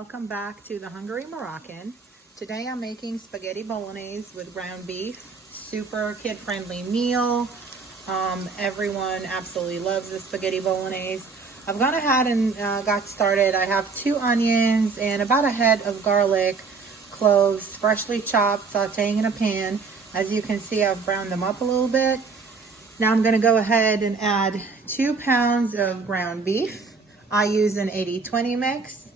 welcome back to the Hungry Moroccan. Today I'm making spaghetti bolognese with ground beef. Super kid-friendly meal. Everyone absolutely loves the spaghetti bolognese. I've gone ahead and got started. I have 2 onions and about a head of garlic, cloves, freshly chopped, sauteing in a pan. As you can see, I've browned them up a little bit. Now I'm going to go ahead and add 2 pounds of ground beef. I use an 80-20 mix.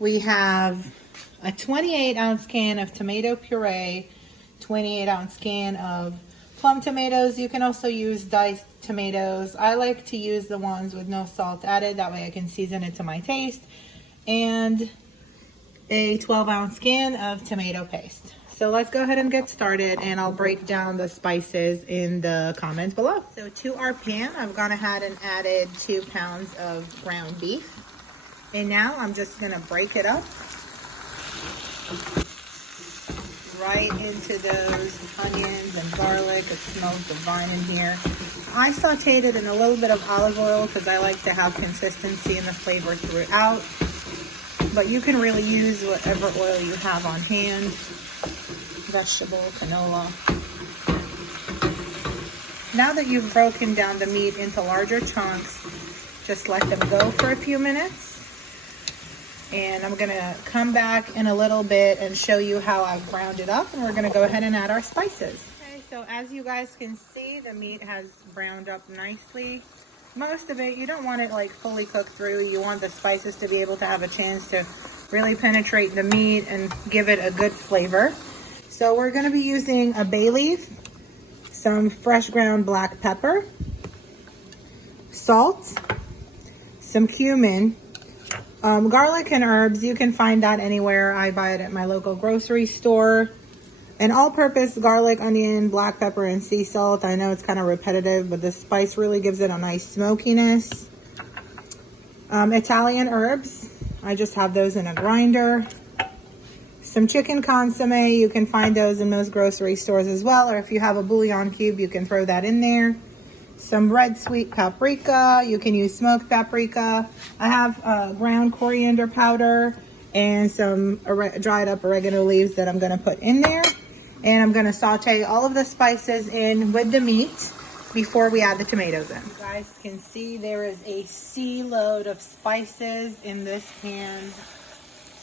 We have a 28-ounce can of tomato puree, 28-ounce can of plum tomatoes. You can also use diced tomatoes. I like to use the ones with no salt added. That way I can season it to my taste. And a 12-ounce can of tomato paste. So let's go ahead and get started, and I'll break down the spices in the comments below. So to our pan, I've gone ahead and added 2 pounds of ground beef. And now I'm just gonna break it up right into those onions and garlic. It smells divine in here. I sauteed it in a little bit of olive oil because I like to have consistency in the flavor throughout. But you can really use whatever oil you have on hand. Vegetable, canola. Now that you've broken down the meat into larger chunks, just let them go for a few minutes. And I'm gonna come back in a little bit and show you how I've browned it up, and we're gonna go ahead and add our spices. Okay, so as you guys can see, the meat has browned up nicely. Most of it, you don't want it like fully cooked through. You want the spices to be able to have a chance to really penetrate the meat and give it a good flavor. So we're gonna be using a bay leaf, some fresh ground black pepper, salt, some cumin, garlic and herbs. You can find that anywhere. I buy it at my local grocery store. An all-purpose garlic, onion, black pepper, and sea salt. I know it's kind of repetitive, but the spice really gives it a nice smokiness. Italian herbs. I just have those in a grinder. Some chicken consomme. You can find those in most grocery stores as well, or if you have a bouillon cube, you can throw that in there. Some red sweet paprika. You can use smoked paprika. I have ground coriander powder and some dried up oregano leaves that I'm going to put in there. And I'm going to saute all of the spices in with the meat before we add the tomatoes in. You guys can see there is a sea load of spices in this pan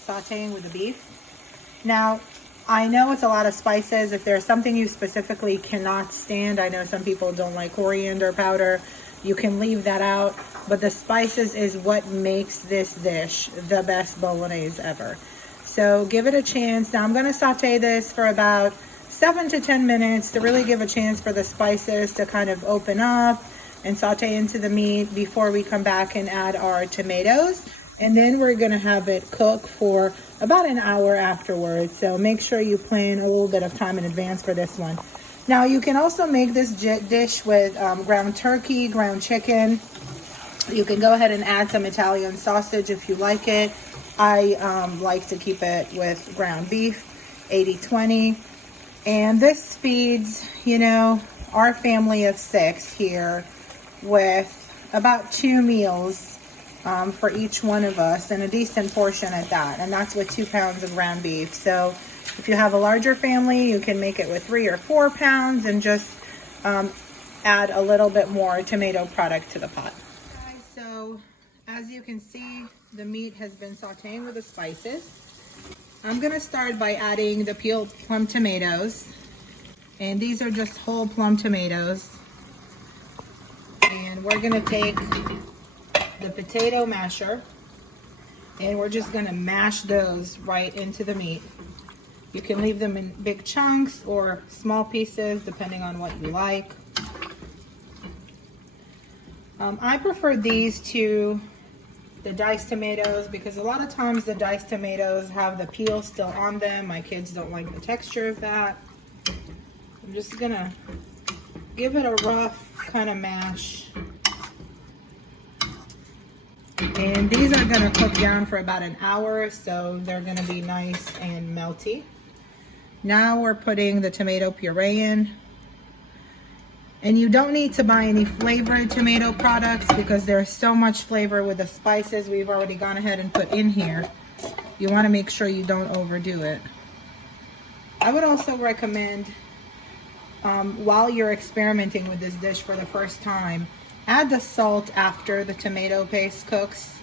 sauteing with the beef. Now, I know it's a lot of spices. If there's something you specifically cannot stand, I know some people don't like coriander powder, you can leave that out. But the spices is what makes this dish the best bolognese ever. So give it a chance. Now I'm gonna saute this for about 7 to 10 minutes to really give a chance for the spices to kind of open up and saute into the meat before we come back and add our tomatoes. And then we're gonna have it cook for about an hour afterwards. So make sure you plan a little bit of time in advance for this one. Now you can also make this dish with ground turkey, ground chicken. You can go ahead and add some Italian sausage if you like it. I like to keep it with ground beef, 80-20. And this feeds, you know, our family of 6 here with about 2 meals for each one of us, and a decent portion at that. And that's with 2 pounds of ground beef. So if you have a larger family, you can make it with 3 or 4 pounds and just add a little bit more tomato product to the pot. Okay, so as you can see, the meat has been sauteing with the spices. I'm gonna start by adding the peeled plum tomatoes. And these are just whole plum tomatoes. And we're gonna take the potato masher, and we're just gonna mash those right into the meat. You can leave them in big chunks or small pieces depending on what you like. I prefer these to the diced tomatoes because a lot of times the diced tomatoes have the peel still on them. My kids don't like the texture of that. I'm just gonna give it a rough kind of mash. And these are gonna cook down for about an hour, so they're gonna be nice and melty. Now we're putting the tomato puree in. And you don't need to buy any flavored tomato products because there's so much flavor with the spices we've already gone ahead and put in here. You want to make sure you don't overdo it. I would also recommend, while you're experimenting with this dish for the first time, add the salt after the tomato paste cooks.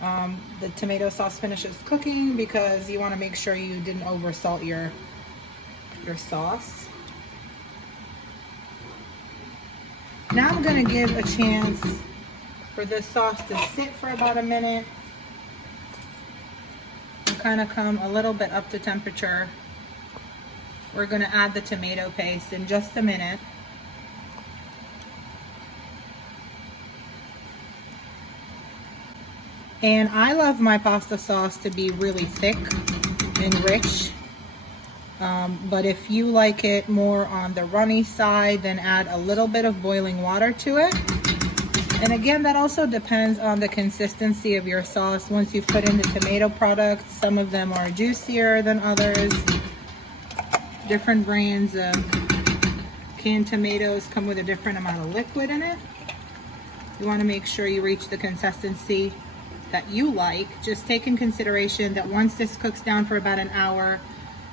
The tomato sauce finishes cooking, because you want to make sure you didn't over salt your sauce. Now I'm going to give a chance for this sauce to sit for about a minute and kind of come a little bit up to temperature. We're going to add the tomato paste in just a minute. And I love my pasta sauce to be really thick and rich. But if you like it more on the runny side, then add a little bit of boiling water to it. And again, that also depends on the consistency of your sauce. Once you've put in the tomato products, some of them are juicier than others. Different brands of canned tomatoes come with a different amount of liquid in it. You want to make sure you reach the consistency that you like. Just take in consideration that once this cooks down for about an hour,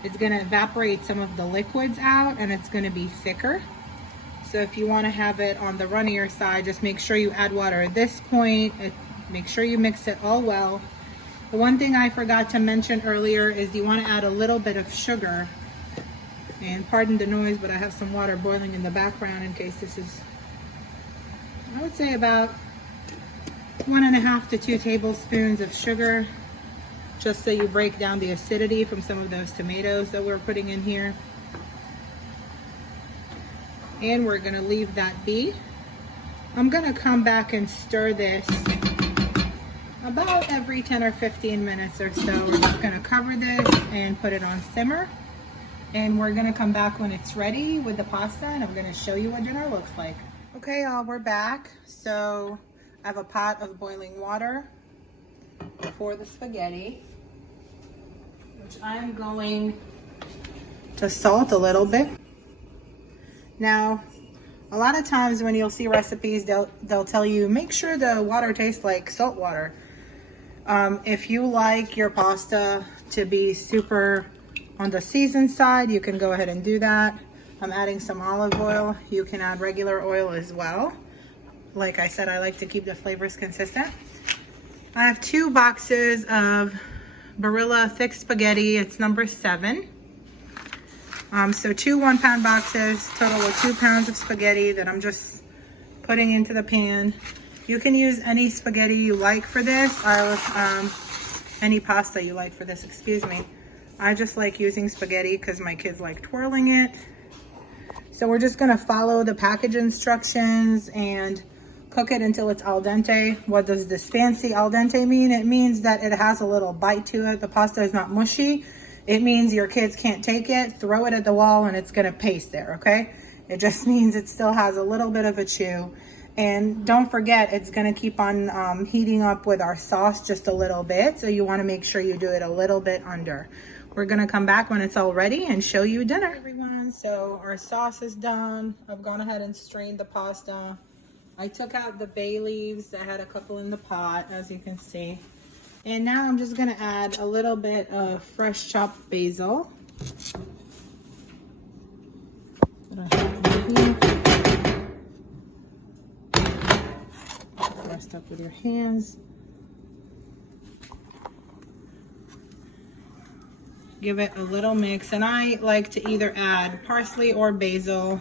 it's going to evaporate some of the liquids out and it's going to be thicker. So if you want to have it on the runnier side, just make sure you add water at this point. Make sure you mix it all well. The one thing I forgot to mention earlier is you want to add a little bit of sugar. And pardon the noise, but I have some water boiling in the background in case this is, I would say about 1.5 to 2 tablespoons of sugar, just so you break down the acidity from some of those tomatoes that we're putting in here. And we're gonna leave that be. I'm gonna come back and stir this about every 10 or 15 minutes or so. We're just gonna cover this and put it on simmer. And we're gonna come back when it's ready with the pasta, and I'm gonna show you what dinner looks like. Okay, y'all, we're back. So I have a pot of boiling water for the spaghetti, which I'm going to salt a little bit. Now, a lot of times when you'll see recipes, they'll tell you, make sure the water tastes like salt water. If you like your pasta to be super on the seasoned side, you can go ahead and do that. I'm adding some olive oil. You can add regular oil as well. Like I said, I like to keep the flavors consistent. I have 2 boxes of Barilla thick spaghetti. It's number 7. So 2 1-pound boxes, total of 2 pounds of spaghetti that I'm just putting into the pan. You can use any spaghetti you like for this, or any pasta you like for this, excuse me. I just like using spaghetti because my kids like twirling it. So we're just gonna follow the package instructions and cook it until it's al dente. What does this fancy al dente mean? It means that it has a little bite to it. The pasta is not mushy. It means your kids can't take it, throw it at the wall, and it's gonna paste there, okay? It just means it still has a little bit of a chew. And don't forget, it's gonna keep on heating up with our sauce just a little bit. So you wanna make sure you do it a little bit under. We're gonna come back when it's all ready and show you dinner. Everyone, so our sauce is done. I've gone ahead and strained the pasta. I took out the bay leaves. I had a couple in the pot, as you can see. And now I'm just gonna add a little bit of fresh chopped basil. Rest up with your hands. Give it a little mix, and I like to either add parsley or basil.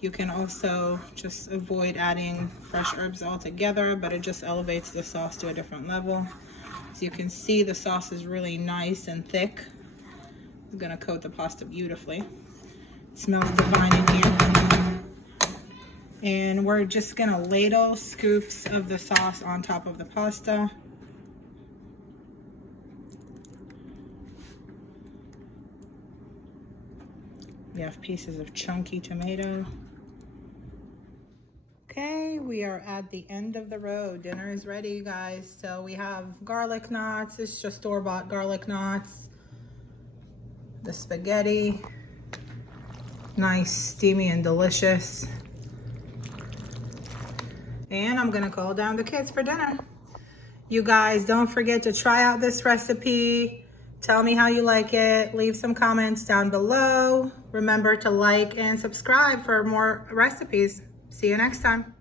You can also just avoid adding fresh herbs altogether, but it just elevates the sauce to a different level. As you can see, the sauce is really nice and thick. It's gonna coat the pasta beautifully. It smells divine in here. And we're just gonna ladle scoops of the sauce on top of the pasta. We have pieces of chunky tomato. Okay, we are at the end of the road. Dinner is ready, you guys. So we have garlic knots. It's just store-bought garlic knots. The spaghetti. Nice, steamy, and delicious. And I'm gonna call down the kids for dinner. You guys, don't forget to try out this recipe. Tell me how you like it. Leave some comments down below. Remember to like and subscribe for more recipes. See you next time.